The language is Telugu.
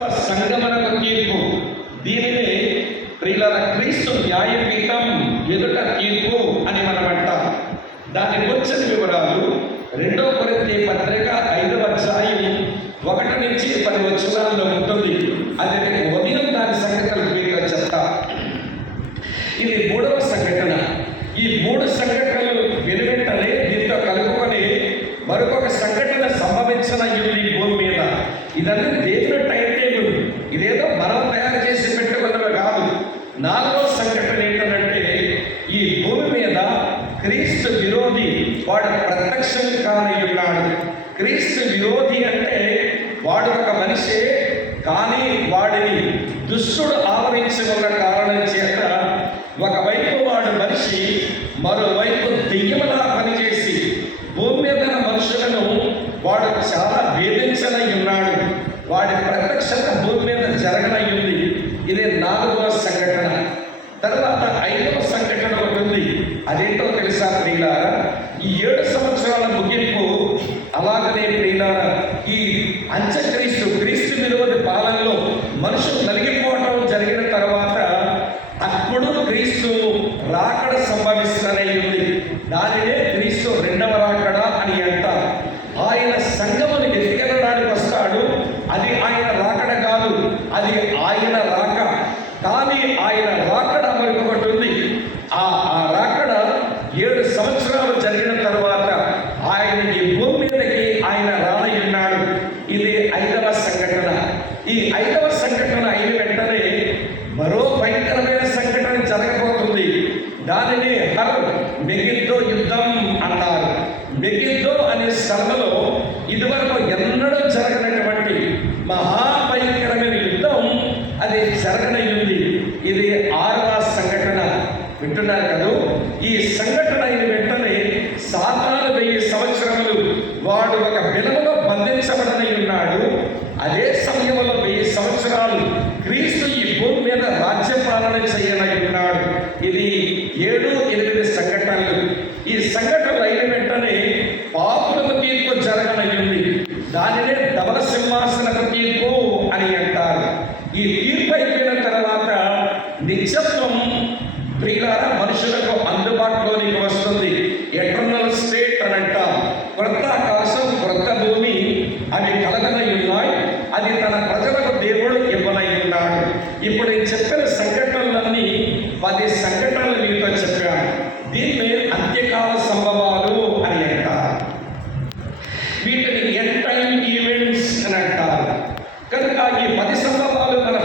సంగమనకు తీర్పు. దీనిని ప్రియుల క్రీస్తు న్యాయపీఠం ఎదుట తీర్పు అని మనం అంటాం. దాని గురించిన వివరాలు 2 కొరింథీ పత్రిక 5వ అధ్యాయం 1 నుంచి 10 వచనాల్లో ఉంటుంది. అది రేపు ఉదయం దాని సంగతులు మీకు చెప్తా. ఇది 3వ సంఘటన. ఈ 3 సంఘటనలు వెనువెంటనే దీంతో కలుపుకొని మరొక సంఘటన సంభవించిన ఈ భూమి మీద. ఇదన్నీ దేవుని టైం టేబుల్. ఇదేదో మనం తయారు చేసి పెట్టుకున్నవి కాదు. 4వ సంఘటన ఏంటంటే, ఈ భూమి మీద క్రీస్తు విరోధి వాడు ప్రత్యక్షం కానయ్యున్నాడు. క్రీస్తు విరోధి అంటే వాడు ఒక మనిషే, కానీ వాడిని దుష్టుడు ఆవరించి ఉన్న కారణం చేత ఒకవైపు వాడు మనిషి, మరోవైపు దెయ్యములా పనిచేసి భూమి మీద మనుషులను వాడు చాలా వేధించనై ఉన్నాడు. వాడి ప్రత్యక్షత భూమి మీద జరగనయ్యింది. ఇదే 4వ సంఘటన. తర్వాత 5వ సంఘటన ఉంటుంది. అదేంటో తెలుసా ప్రియులారా? ఈ 7 సంవత్సరాల ముగింపు. అలాగనే ప్రియులారా, ఈ అంత్యక్రీస్తు క్రీస్తు విరోధి పాలనలో మనుషులు నలిగిపోవడం జరిగిన తర్వాత అప్పుడు క్రీస్తు రాకడ సంభవిస్తనయ్యింది. దానినే క్రీస్తు 2వ రాకడ అని అంటారు. ఆయన సంఘమును ఎత్తుకెళ్ళడానికి వస్తాడు. అది ఆయన రాకడ కాదు, అది ఆయన రాక. కానీ ఆయన రాకడ మరొకటి ఉంది. ఆ రాకడ 7 సంవత్సరాలు జరిగిన తర్వాత ఆయన ఈ భూమి మీదకి ఆయన రానయ్యున్నాడు. ఇది 5వ సంఘటన. ఈ 5వ సంఘటన అయిన వెంటనే మరో భయంకరమైన సంఘటన జరగబోతుంది. దానిని మెగిద్దో యుద్ధం అన్నారు. మెగిద్దో అనే స్థలంలో ఇదివరకు ఎన్నడూ జరగనటువంటి మహాభయంకరమైన యుద్ధం అది జరగనయ్యింది. ఇది 6వ సంఘటన. వింటున్నారు కదా? ఈ సంఘటన అయిన వెంటనే సాతాను 1000 సంవత్సరములు వాడు ఒక బిలములో బంధించబడనై ఉన్నాడు. అదే సమయంలో 1000 సంవత్సరాలు క్రీస్తు ఈ భూమి మీద రాజ్యపాలన చేయనై ఉన్నాడు. ఇది 7, 8 సంఘటనలు. ఈ సంఘటనలు అయిన వెంటనే పాపులకు తీర్పు జరగనయ్యింది. దానినే ధవల సింహాసనపు తీర్పు అని అంటారు. ఈ తీర్పు అయిపోయిన తర్వాత నిత్యత్వం ప్రియులారా మనుషులకు అందుబాటులోనికి వస్తుంది. ఎటర్నల్ స్టేట్ అని అంటాం. క్రొత్త ఆకాశం, క్రొత్త భూమి అవి కలగనై ఉన్నాయి. అది తన ప్రజలకు దేవుడు ఇవ్వనై ఉన్నాడు. ఇప్పుడు నేను చెప్పిన సంఘటనలన్నీ 10 సంఘటనలు మీతో చెప్పాను. దీన్ని అంత్యకాల సంభవాలు అని అంటారు. వీటిని ఎండ్ టైమ్ ఈవెంట్స్ అని అంటారు. కనుక ఈ 10 సంభవాలు మన